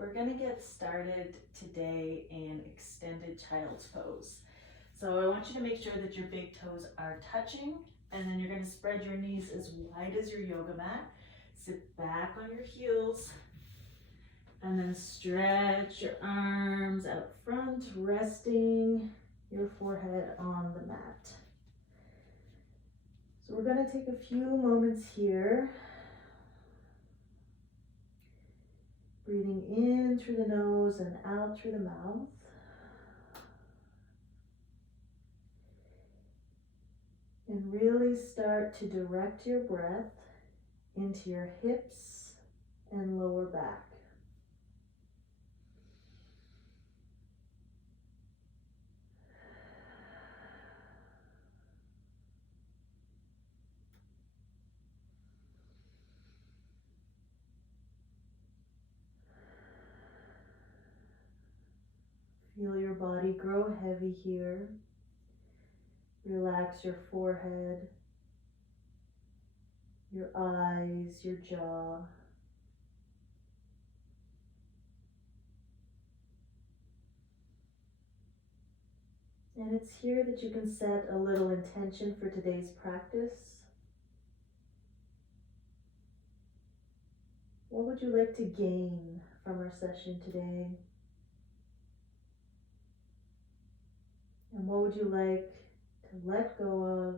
we're gonna get started today in extended child's pose. So I want you to make sure that your big toes are touching, and then you're gonna spread your knees as wide as your yoga mat. Sit back on your heels, and then stretch your arms out front, resting your forehead on the mat. So we're gonna take a few moments here, breathing in through the nose and out through the mouth. And really start to direct your breath into your hips and lower back. Feel your body grow heavy here. Relax your forehead, your eyes, your jaw. And it's here that you can set a little intention for today's practice. What would you like to gain from our session today? And what would you like to let go of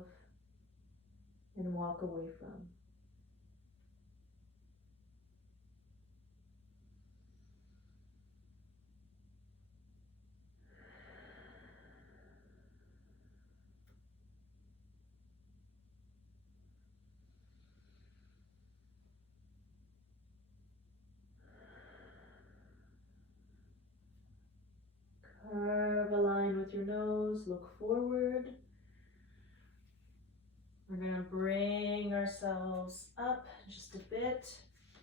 and walk away from? Carve a line with your nose, look forward. We're going to bring ourselves up just a bit.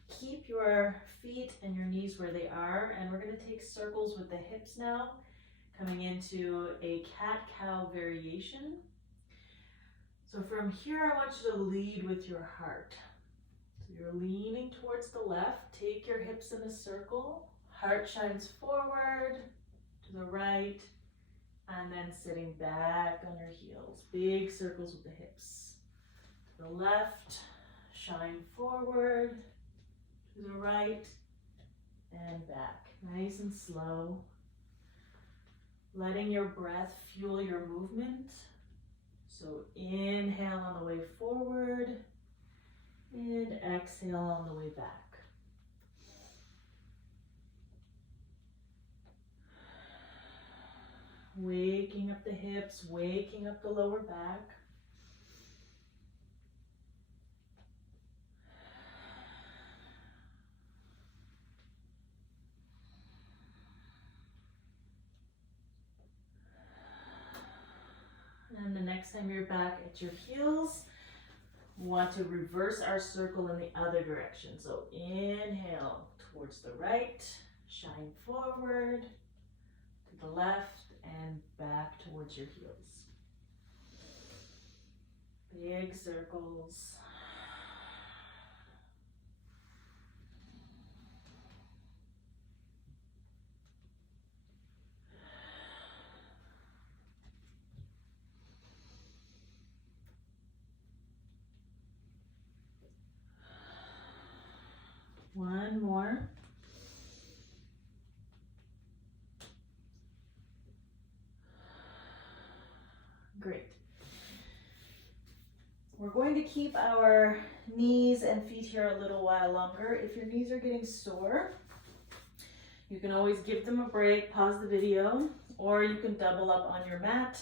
Keep your feet and your knees where they are, and we're going to take circles with the hips now, coming into a cat-cow variation. So from here, I want you to lead with your heart. So you're leaning towards the left, take your hips in a circle, heart shines forward, to the right, and then sitting back on your heels. Big circles with the hips. To the left, shine forward, to the right, and back. Nice and slow. Letting your breath fuel your movement. So inhale on the way forward, and exhale on the way back. Waking up the hips, waking up the lower back. And the next time you're back at your heels, we want to reverse our circle in the other direction. So inhale towards the right, shine forward, to the left, and back towards your heels. Big circles. One more. Great. We're going to keep our knees and feet here a little while longer. If your knees are getting sore, you can always give them a break, pause the video, or you can double up on your mat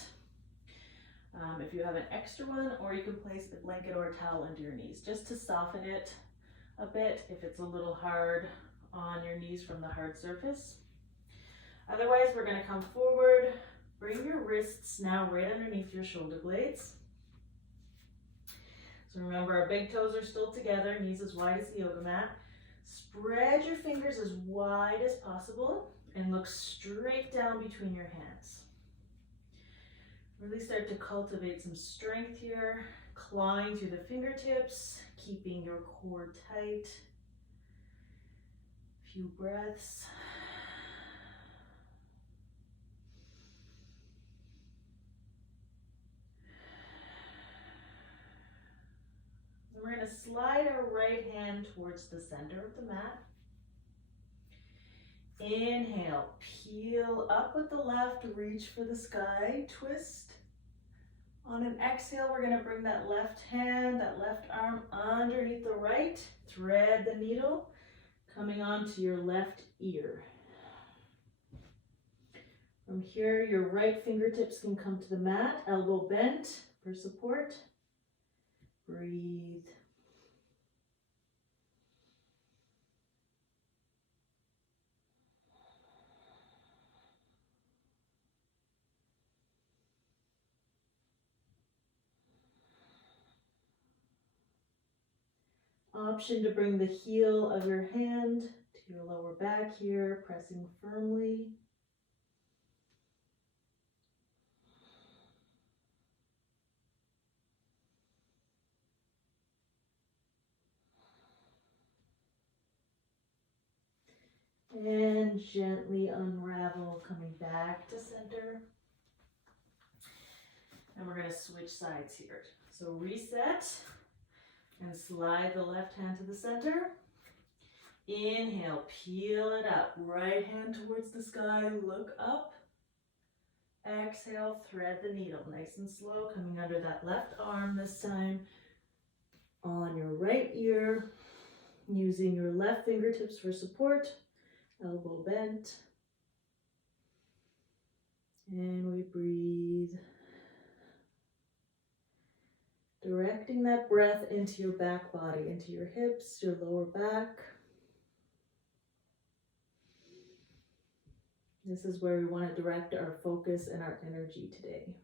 if you have an extra one, or you can place a blanket or a towel under your knees just to soften it a bit if it's a little hard on your knees from the hard surface. Otherwise, we're going to come forward, bring your wrists now right underneath your shoulder blades. So remember, our big toes are still together, knees as wide as the yoga mat. Spread your fingers as wide as possible and look straight down between your hands. Really start to cultivate some strength here, clawing through the fingertips, keeping your core tight. Few breaths. going to slide our right hand towards the center of the mat. Inhale, peel up with the left, reach for the sky, twist. On an exhale, we're going to bring that left hand, that left arm underneath the right, thread the needle, coming onto your left ear. From here, your right fingertips can come to the mat, elbow bent for support. Breathe. Option to bring the heel of your hand to your lower back here, pressing firmly. And gently unravel, coming back to center. And we're going to switch sides here. So reset and slide the left hand to the center. Inhale, peel it up. Right hand towards the sky, look up. Exhale, thread the needle. Nice and slow, coming under that left arm this time. On your right ear, using your left fingertips for support. Elbow bent. And we breathe. Directing that breath into your back body, into your hips, your lower back. This is where we want to direct our focus and our energy today.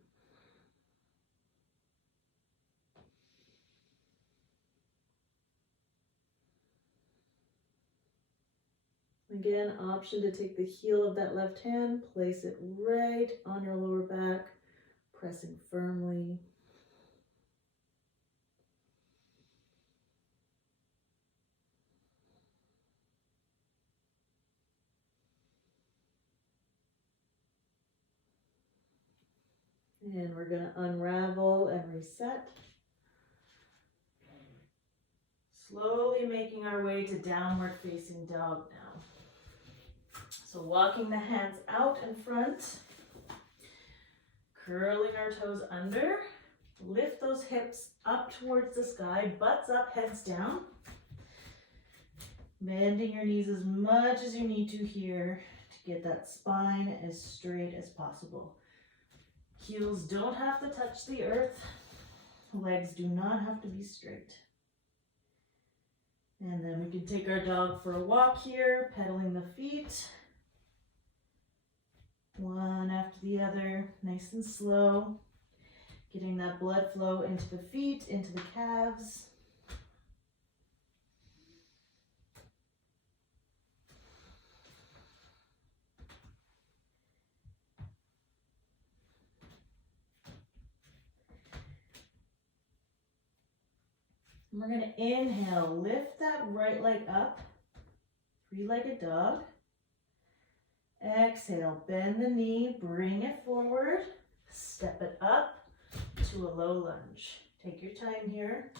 Again, option to take the heel of that left hand, place it right on your lower back, pressing firmly. And we're going to unravel and reset. Slowly making our way to downward facing dog now. So walking the hands out in front, curling our toes under, lift those hips up towards the sky, butts up, heads down. Bending your knees as much as you need to here to get that spine as straight as possible. Heels don't have to touch the earth. Legs do not have to be straight. And then we can take our dog for a walk here, pedaling the feet. One after the other, nice and slow. Getting that blood flow into the feet, into the calves. And we're going to inhale, lift that right leg up, three-legged dog. Exhale, bend the knee, bring it forward, step it up to a low lunge. Take your time here.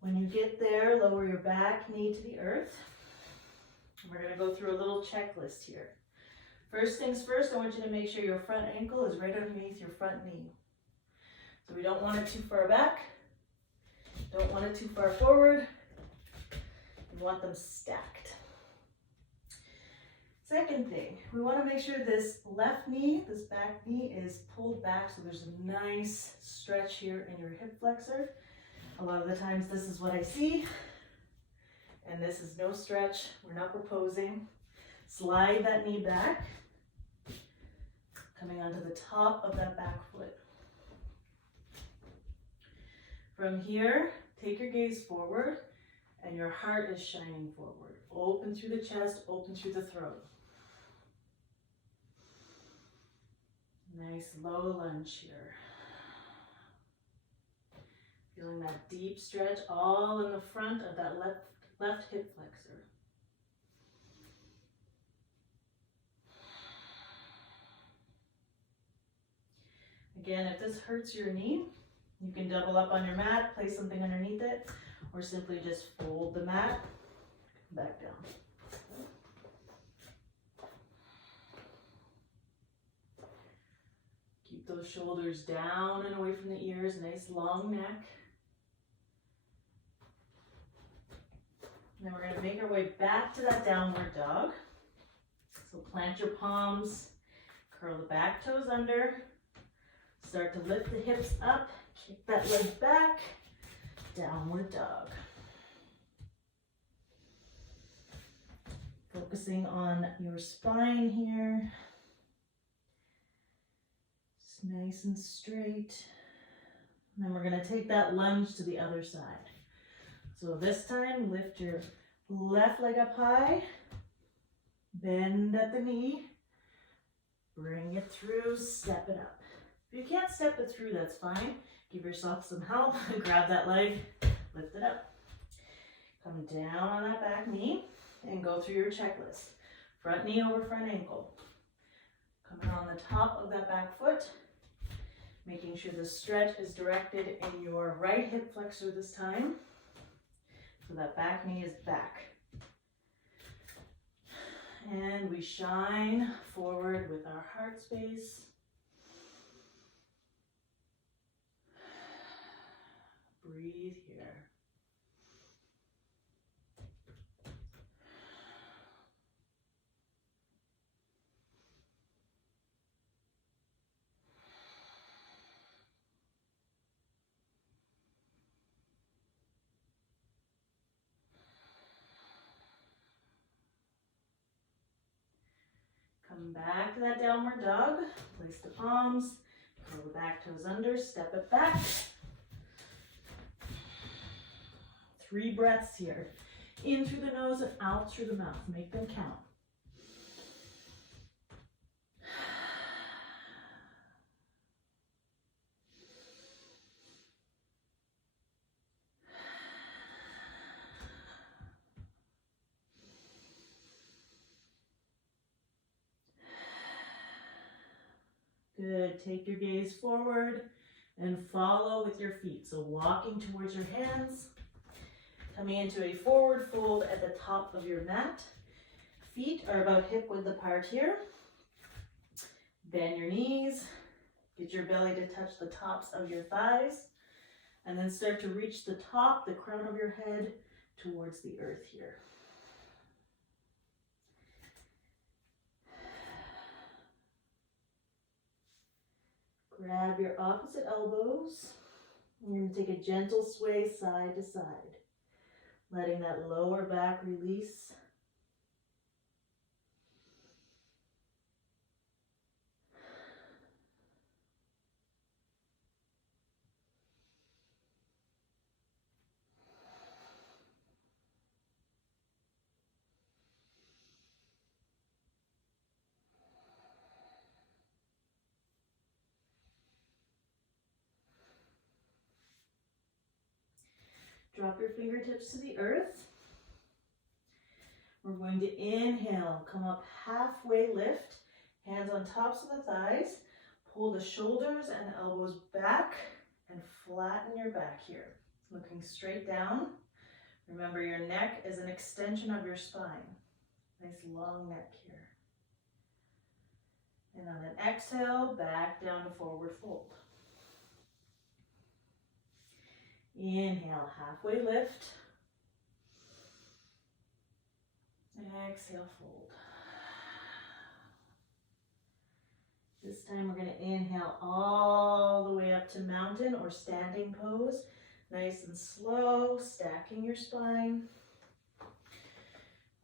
When you get there, lower your back knee to the earth. We're going to go through a little checklist here. First things first, I want you to make sure your front ankle is right underneath your front knee. So we don't want it too far back. Don't want it too far forward. We want them stacked. Second thing, we want to make sure this left knee, this back knee is pulled back so there's a nice stretch here in your hip flexor. A lot of the times this is what I see, and this is no stretch. We're not proposing. Slide that knee back, coming onto the top of that back foot. From here, take your gaze forward, and your heart is shining forward. Open through the chest, open through the throat. Nice low lunge here. Feeling that deep stretch all in the front of that left hip flexor. Again, if this hurts your knee, You can double up on your mat, place something underneath it, or simply just fold the mat back down. Keep those shoulders down and away from the ears, nice long neck. And then we're going to make our way back to that downward dog. So plant your palms, curl the back toes under, start to lift the hips up, kick that leg back, downward dog. Focusing on your spine here. Just nice and straight. And then we're going to take that lunge to the other side. So this time, lift your left leg up high, bend at the knee, bring it through, step it up. If you can't step it through, that's fine. Give yourself some help, grab that leg, lift it up. Come down on that back knee and go through your checklist. Front knee over front ankle. Coming on the top of that back foot, making sure the stretch is directed in your right hip flexor this time. So that back knee is back. And we shine forward with our heart space. Breathe here. Come back to that downward dog. Place the palms, curl the back toes under, step it back. 3 breaths here. In through the nose and out through the mouth. Make them count. Good. Take your gaze forward and follow with your feet. So walking towards your hands, coming into a forward fold at the top of your mat. Feet are about hip width apart here. Bend your knees. Get your belly to touch the tops of your thighs. And then start to reach the top, the crown of your head, towards the earth here. Grab your opposite elbows. You're going to take a gentle sway side to side, letting that lower back release. Drop your fingertips to the earth. We're going to inhale, come up halfway lift, hands on tops of the thighs, pull the shoulders and the elbows back and flatten your back here. Looking straight down. Remember your neck is an extension of your spine. Nice long neck here. And on an exhale, back down to forward fold. Inhale, halfway lift. Exhale, fold. This time we're going to inhale all the way up to mountain or standing pose. Nice and slow, stacking your spine.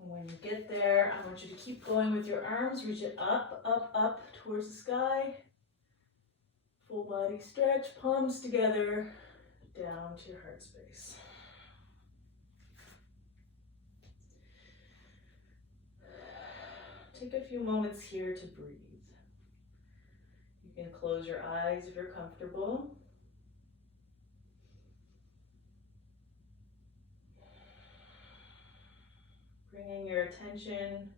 And when you get there, I want you to keep going with your arms. Reach it up, up, up towards the sky. Full body stretch, palms together. Down to your heart space. Take a few moments here to breathe. You can close your eyes if you're comfortable. Bringing your attention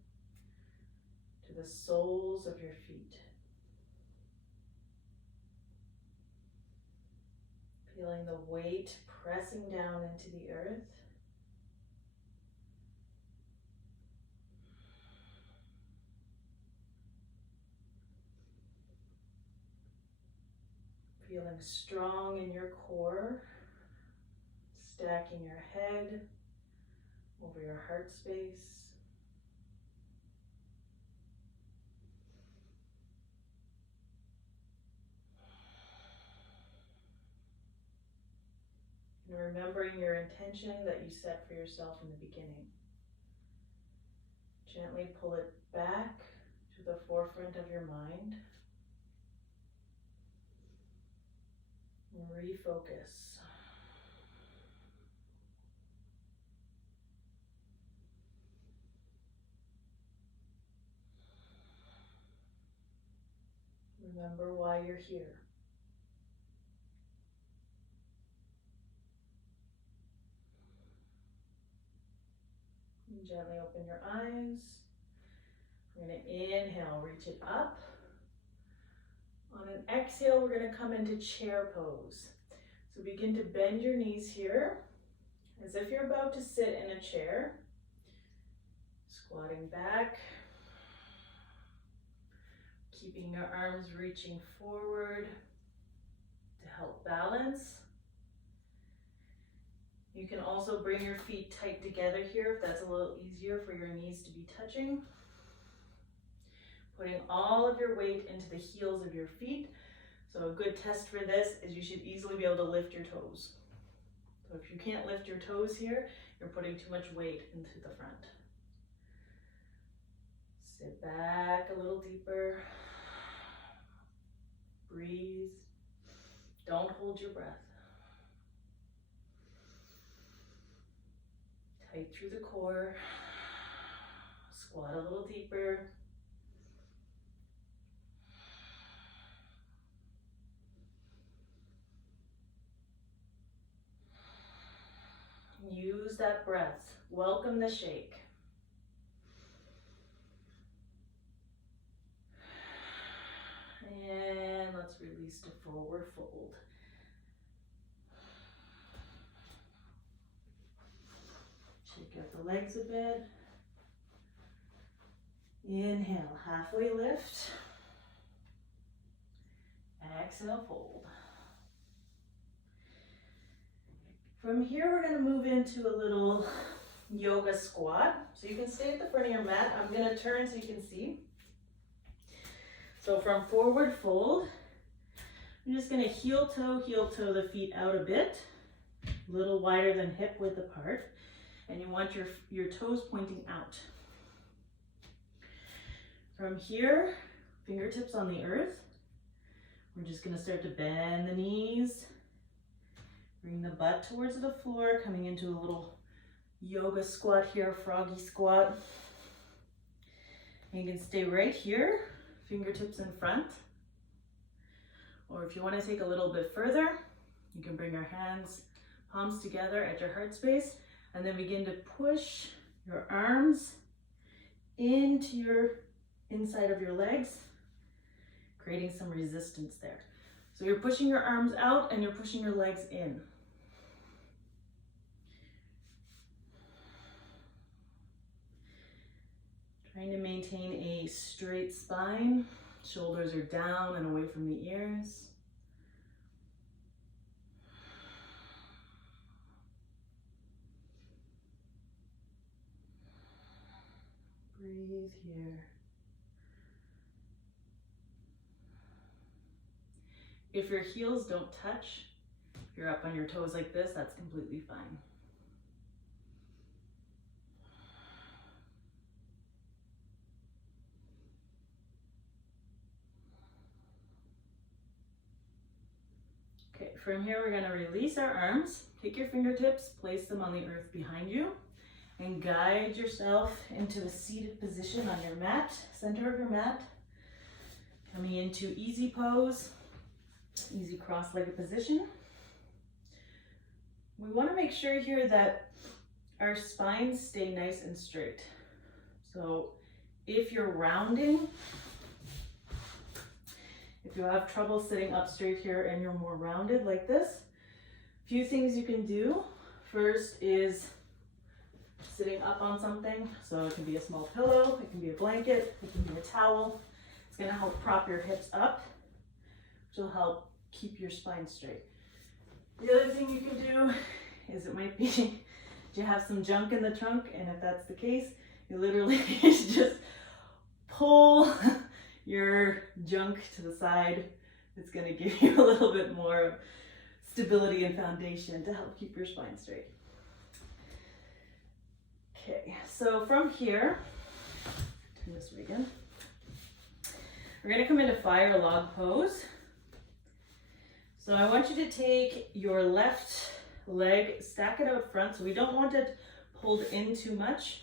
to the soles of your feet. Feeling the weight pressing down into the earth. Feeling strong in your core, stacking your head over your heart space. And remembering your intention that you set for yourself in the beginning. Gently pull it back to the forefront of your mind. And refocus. Remember why you're here. And gently open your eyes. We're going to inhale, reach it up. On an exhale, we're going to come into chair pose. So begin to bend your knees here as if you're about to sit in a chair. Squatting back. Keeping your arms reaching forward to help balance. You can also bring your feet tight together here if that's a little easier for your knees to be touching. Putting all of your weight into the heels of your feet. So a good test for this is you should easily be able to lift your toes. So if you can't lift your toes here, you're putting too much weight into the front. Sit back a little deeper. Breathe. Don't hold your breath. Tight through the core. Squat a little deeper. Use that breath. Welcome the shake. And let's release to forward fold. Shake out the legs a bit. Inhale, halfway lift. Exhale, fold. From here, we're going to move into a little yoga squat. So you can stay at the front of your mat. I'm going to turn so you can see. So from forward fold, I'm just going to heel toe the feet out a bit, a little wider than hip width apart. And you want your toes pointing out. From here, fingertips on the earth. We're just going to start to bend the knees. Bring the butt towards the floor, coming into a little yoga squat here, froggy squat. And you can stay right here, fingertips in front. Or if you want to take a little bit further, you can bring your hands, palms together at your heart space, and then begin to push your arms into your inside of your legs, creating some resistance there. So you're pushing your arms out and you're pushing your legs in. Trying to maintain a straight spine. Shoulders are down and away from the ears. Breathe here. If your heels don't touch, if you're up on your toes like this, that's completely fine. Okay, from here we're going to release our arms. Take your fingertips, place them on the earth behind you, and guide yourself into a seated position on your mat, center of your mat. Coming into easy pose, easy cross-legged position. We want to make sure here that our spines stay nice and straight. So if you're rounding, if you have trouble sitting up straight here and you're more rounded like this, Few things you can do. First is sitting up on something. So it can be a small pillow, it can be a blanket, it can be a towel. It's gonna help prop your hips up, which will help keep your spine straight. The other thing you can do is, it might be, do you have some junk in the trunk? And if that's the case, you literally just pull your junk to the side. It's gonna give you a little bit more stability and foundation to help keep your spine straight. Okay, so from here, turn this way again. We're gonna come into fire log pose. So I want you to take your left leg, stack it out front. So we don't want it pulled in too much.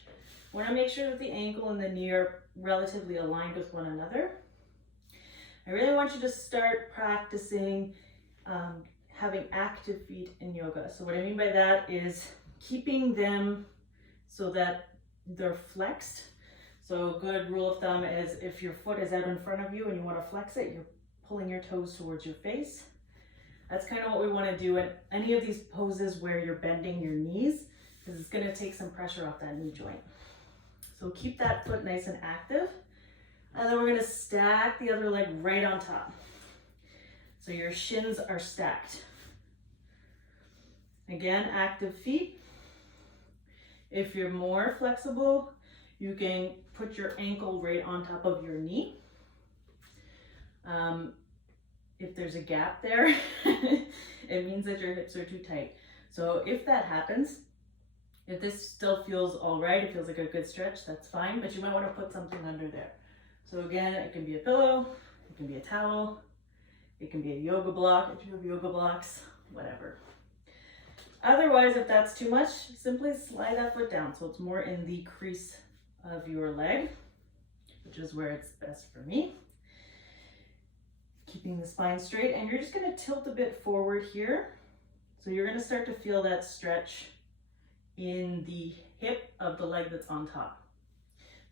We want to make sure that the ankle and the knee are relatively aligned with one another. I really want you to start practicing having active feet in yoga. So what I mean by that is keeping them so that they're flexed. So a good rule of thumb is, if your foot is out in front of you and you want to flex it, you're pulling your toes towards your face. That's kind of what we want to do in any of these poses where you're bending your knees, because it's going to take some pressure off that knee joint. So keep that foot nice and active. And then we're going to stack the other leg right on top. So your shins are stacked. Again, active feet. If you're more flexible, you can put your ankle right on top of your knee. If there's a gap there, it means that your hips are too tight. So if that happens, if this still feels all right, it feels like a good stretch, that's fine, but you might want to put something under there. So again, it can be a pillow, it can be a towel, it can be a yoga block if you have yoga blocks, whatever. Otherwise, if that's too much, simply slide that foot down so it's more in the crease of your leg, which is where it's best for me. Keeping the spine straight, and you're just going to tilt a bit forward here. So you're going to start to feel that stretch in the hip of the leg that's on top.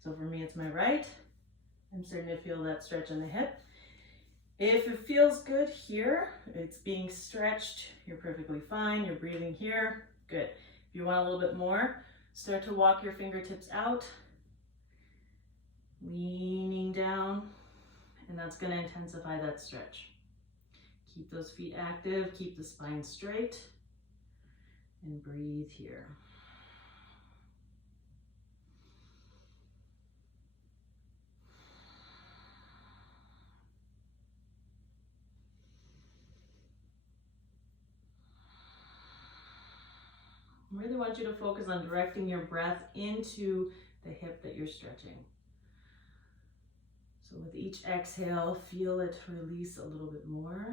So for me, it's my right. I'm starting to feel that stretch in the hip. If it feels good here, it's being stretched, you're perfectly fine. You're breathing here, good. If you want a little bit more, start to walk your fingertips out, leaning down. And that's going to intensify that stretch. Keep those feet active, keep the spine straight, and breathe here. I really want you to focus on directing your breath into the hip that you're stretching. So with each exhale, feel it release a little bit more.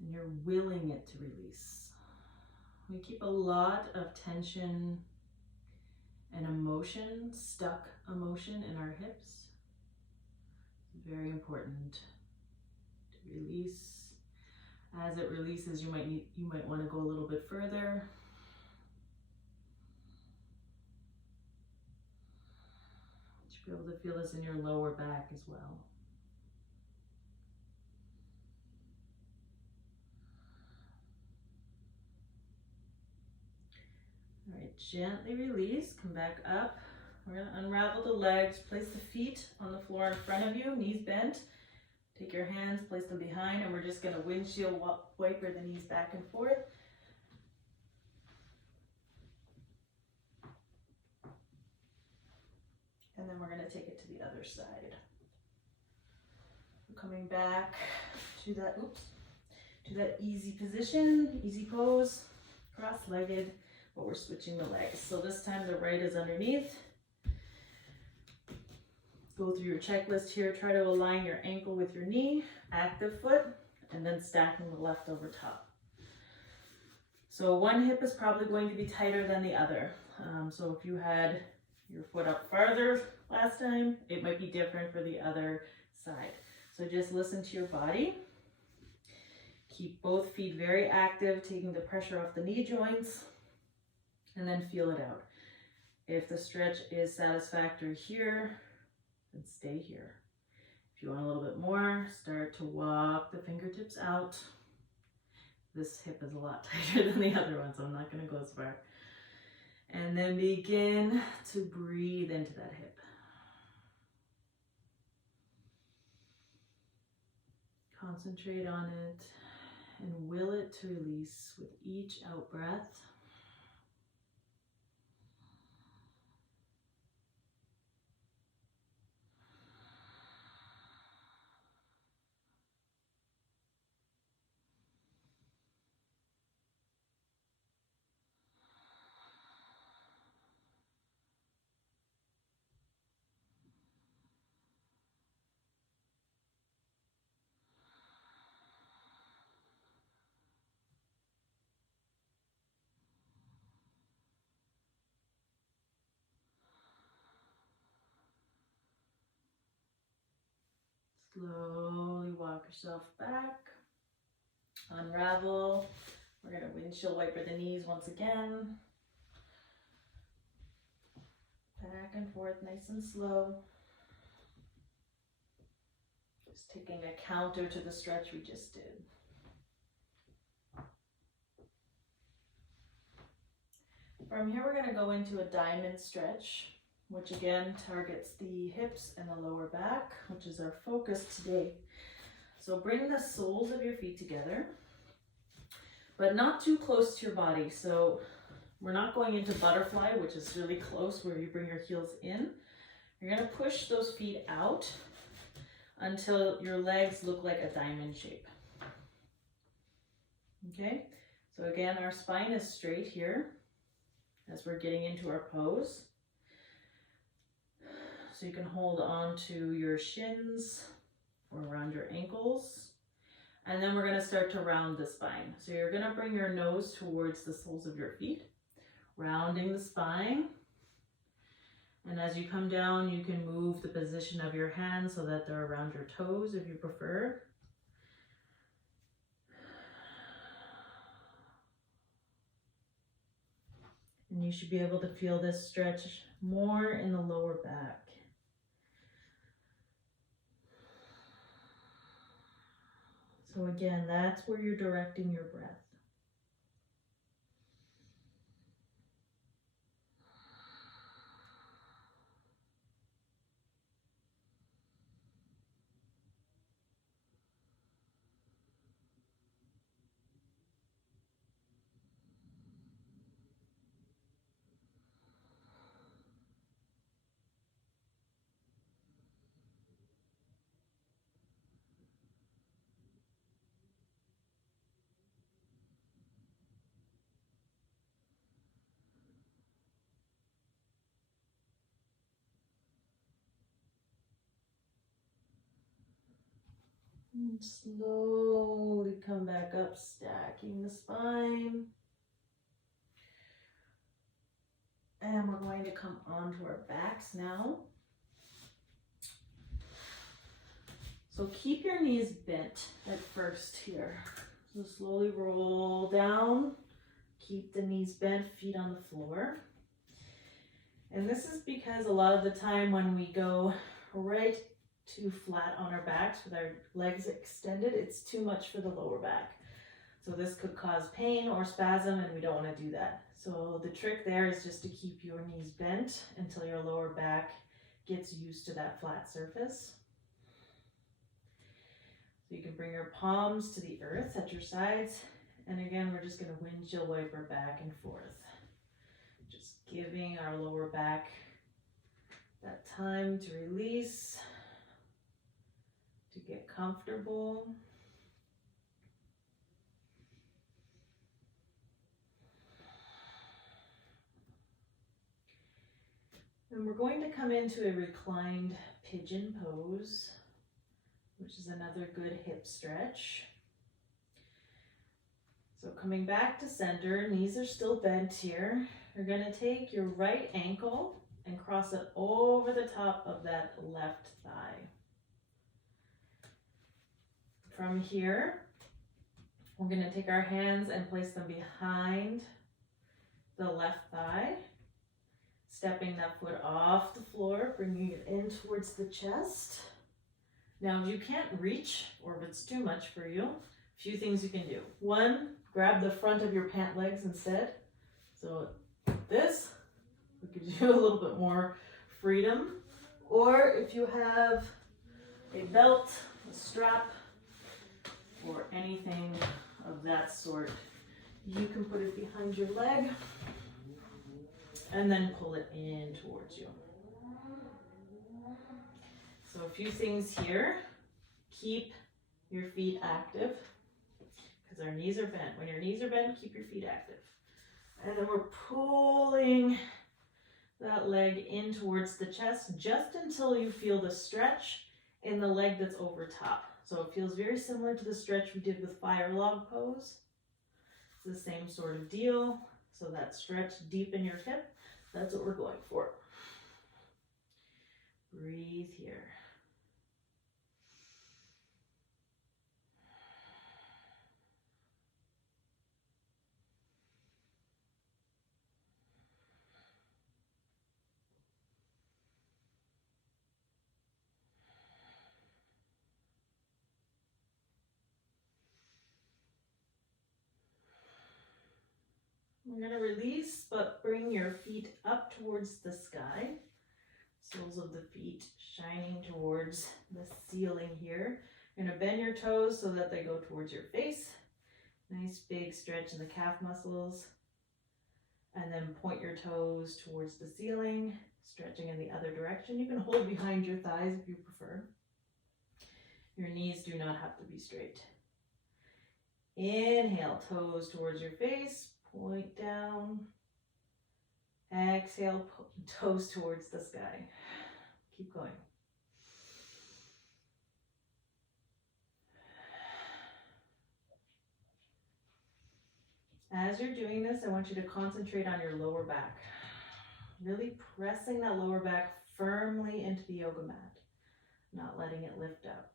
And you're willing it to release. We keep a lot of tension and emotion, stuck emotion in our hips. It's very important to release. As it releases, you might want to go a little bit further. Be able to feel this in your lower back as well. All right, gently release, come back up. We're going to unravel the legs, place the feet on the floor in front of you, knees bent. Take your hands, place them behind, and we're just going to windshield wiper the knees back and forth. And then we're going to take it to the other side. Coming back to that easy position, easy pose, cross-legged, but we're switching the legs. So this time the right is underneath. Go through your checklist here. Try to align your ankle with your knee, active foot, and then stacking the left over top. So one hip is probably going to be tighter than the other. So if you had your foot up farther last time, it might be different for the other side. So just listen to your body. Keep both feet very active, taking the pressure off the knee joints, and then feel it out. If the stretch is satisfactory here, then stay here. If you want a little bit more, start to walk the fingertips out. This hip is a lot tighter than the other one, so I'm not going to go as far. And then begin to breathe into that hip. Concentrate on it and will it to release with each out breath. Slowly walk yourself back. Unravel. We're going to windshield wiper the knees once again. Back and forth, nice and slow. Just taking a counter to the stretch we just did. From here, we're going to go into a diamond stretch, which again targets the hips and the lower back, which is our focus today. So bring the soles of your feet together, but not too close to your body. So we're not going into butterfly, which is really close where you bring your heels in. You're going to push those feet out until your legs look like a diamond shape. Okay, so again, our spine is straight here as we're getting into our pose. So you can hold on to your shins or around your ankles. And then we're going to start to round the spine. So you're going to bring your nose towards the soles of your feet, rounding the spine. And as you come down, you can move the position of your hands so that they're around your toes if you prefer. And you should be able to feel this stretch more in the lower back. So again, that's where you're directing your breath. And slowly come back up, stacking the spine. And we're going to come onto our backs now. So keep your knees bent at first here. So slowly roll down. Keep the knees bent, feet on the floor. And this is because a lot of the time when we go right too flat on our backs with our legs extended, it's too much for the lower back. So this could cause pain or spasm, and we don't want to do that. So the trick there is just to keep your knees bent until your lower back gets used to that flat surface. So you can bring your palms to the earth at your sides. And again, we're just going to windshield wiper back and forth. Just giving our lower back that time to release, to get comfortable. And we're going to come into a reclined pigeon pose, which is another good hip stretch. So coming back to center, knees are still bent here. You're going to take your right ankle and cross it over the top of that left thigh. From here, we're going to take our hands and place them behind the left thigh, stepping that foot off the floor, bringing it in towards the chest. Now, if you can't reach, or if it's too much for you, a few things you can do. One, grab the front of your pant legs instead. So this gives you a little bit more freedom. Or if you have a belt, a strap, or anything of that sort, you can put it behind your leg and then pull it in towards you. So a few things here. Keep your feet active because our knees are bent. When your knees are bent, keep your feet active. And then we're pulling that leg in towards the chest just until you feel the stretch in the leg that's over top. So it feels very similar to the stretch we did with fire log pose. It's the same sort of deal. So that stretch deep in your hip, that's what we're going for. Breathe here. We're going to release, but bring your feet up towards the sky. Soles of the feet shining towards the ceiling here. You're going to bend your toes so that they go towards your face. Nice big stretch in the calf muscles. And then point your toes towards the ceiling, stretching in the other direction. You can hold behind your thighs if you prefer. Your knees do not have to be straight. Inhale, toes towards your face. Point down. Exhale, toes towards the sky. Keep going. As you're doing this, I want you to concentrate on your lower back. Really pressing that lower back firmly into the yoga mat, not letting it lift up.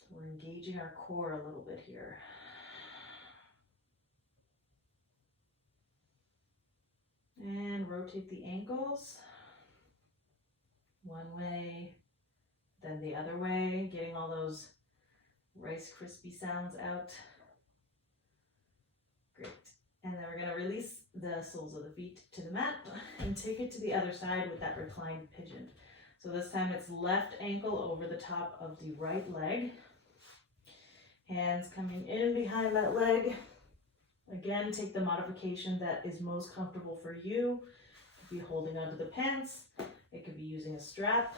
So we're engaging our core a little bit here. And rotate the ankles. One way, then the other way, getting all those Rice Krispie sounds out. Great. And then we're going to release the soles of the feet to the mat and take it to the other side with that reclined pigeon. So this time it's left ankle over the top of the right leg. Hands coming in behind that leg. Again, take the modification that is most comfortable for you. It could be holding onto the pants. It could be using a strap.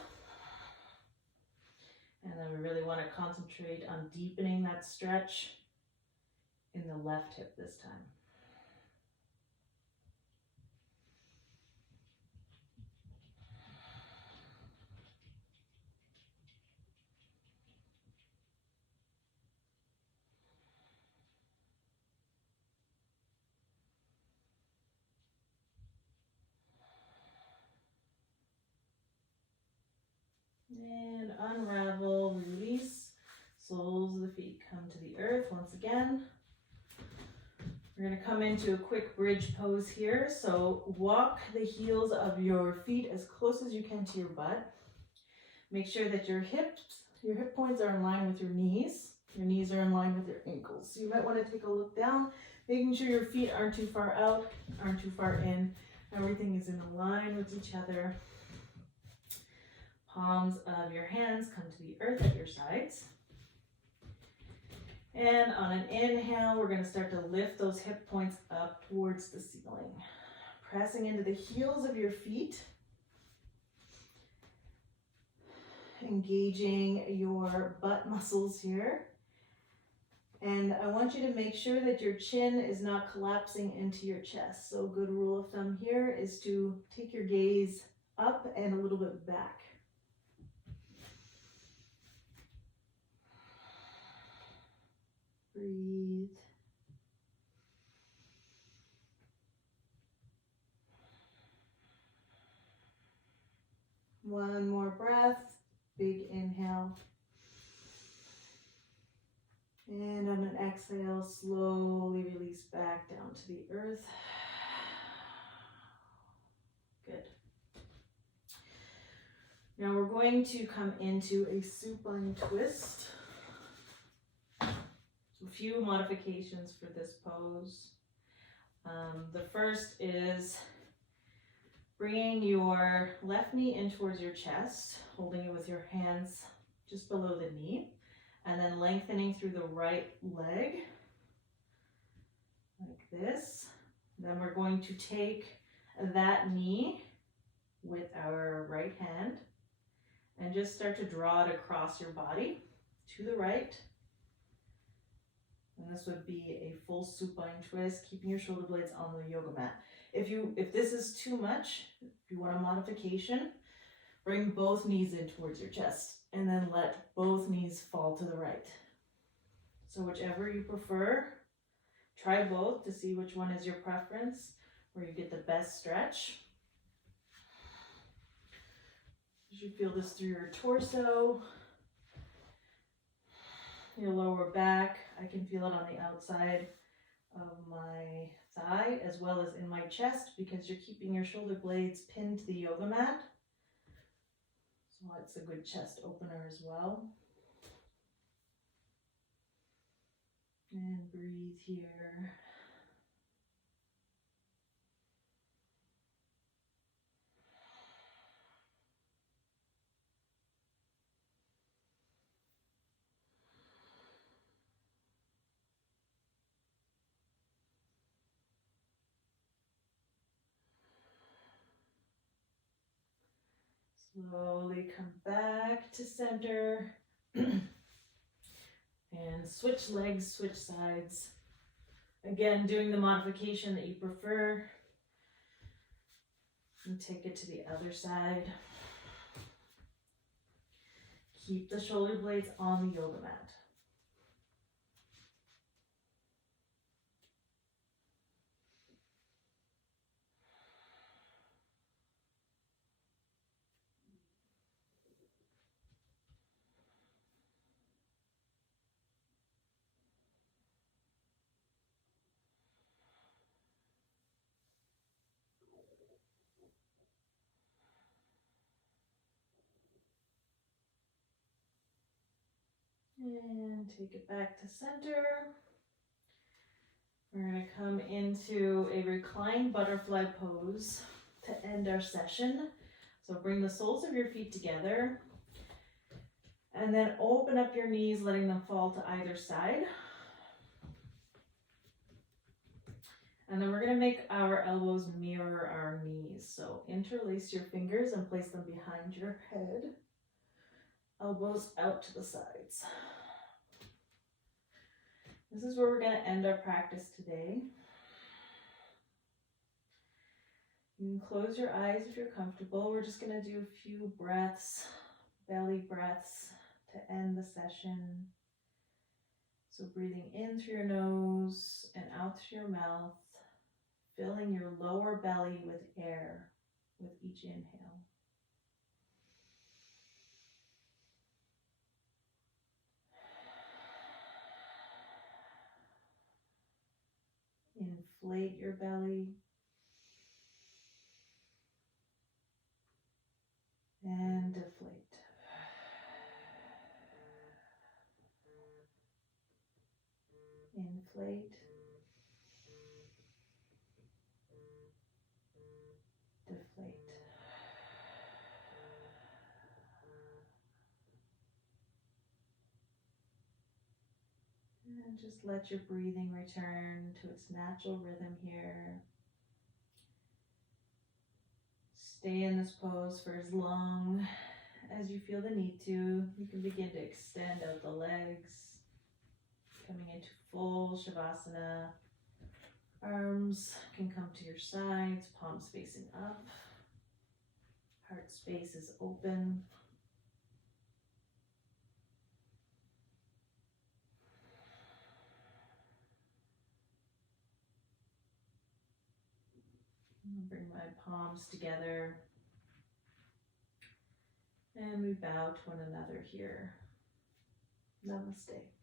And then we really want to concentrate on deepening that stretch in the left hip this time. And unravel, release, soles of the feet come to the earth once again. We're going to come into a quick bridge pose here. So walk the heels of your feet as close as you can to your butt. Make sure that your hip points are in line with your knees. Your knees are in line with your ankles. So you might want to take a look down, making sure your feet aren't too far out, aren't too far in. Everything is in line with each other. Palms of your hands come to the earth at your sides. And on an inhale, we're going to start to lift those hip points up towards the ceiling. Pressing into the heels of your feet. Engaging your butt muscles here. And I want you to make sure that your chin is not collapsing into your chest. So a good rule of thumb here is to take your gaze up and a little bit back. Breathe. One more breath. Big inhale. And on an exhale, slowly release back down to the earth. Good. Now we're going to come into a supine twist. A few modifications for this pose. The first is bringing your left knee in towards your chest, holding it with your hands just below the knee, and then lengthening through the right leg, like this. Then we're going to take that knee with our right hand and just start to draw it across your body to the right. And this would be a full supine twist, keeping your shoulder blades on the yoga mat. If this is too much, if you want a modification, bring both knees in towards your chest and then let both knees fall to the right. So whichever you prefer, try both to see which one is your preference, where you get the best stretch. You should feel this through your torso, your lower back. I can feel it on the outside of my thigh as well as in my chest because you're keeping your shoulder blades pinned to the yoga mat. So it's a good chest opener as well. And breathe here. Slowly come back to center and switch legs, switch sides. Again, doing the modification that you prefer. And take it to the other side. Keep the shoulder blades on the yoga mat. And take it back to center. We're going to come into a reclined butterfly pose to end our session. So bring the soles of your feet together and then open up your knees, letting them fall to either side. And then we're going to make our elbows mirror our knees. So interlace your fingers and place them behind your head. Elbows out to the sides. This is where we're going to end our practice today. You can close your eyes if you're comfortable. We're just going to do a few breaths, belly breaths to end the session. So breathing in through your nose and out through your mouth, filling your lower belly with air with each inhale. Inflate your belly. And deflate. Inflate. Deflate. And just let your breathing return to its natural rhythm here. Stay in this pose for as long as you feel the need to. You can begin to extend out the legs, coming into full Shavasana. Arms can come to your sides, palms facing up. Heart space is open. Bring my palms together. And we bow to one another here. Namaste.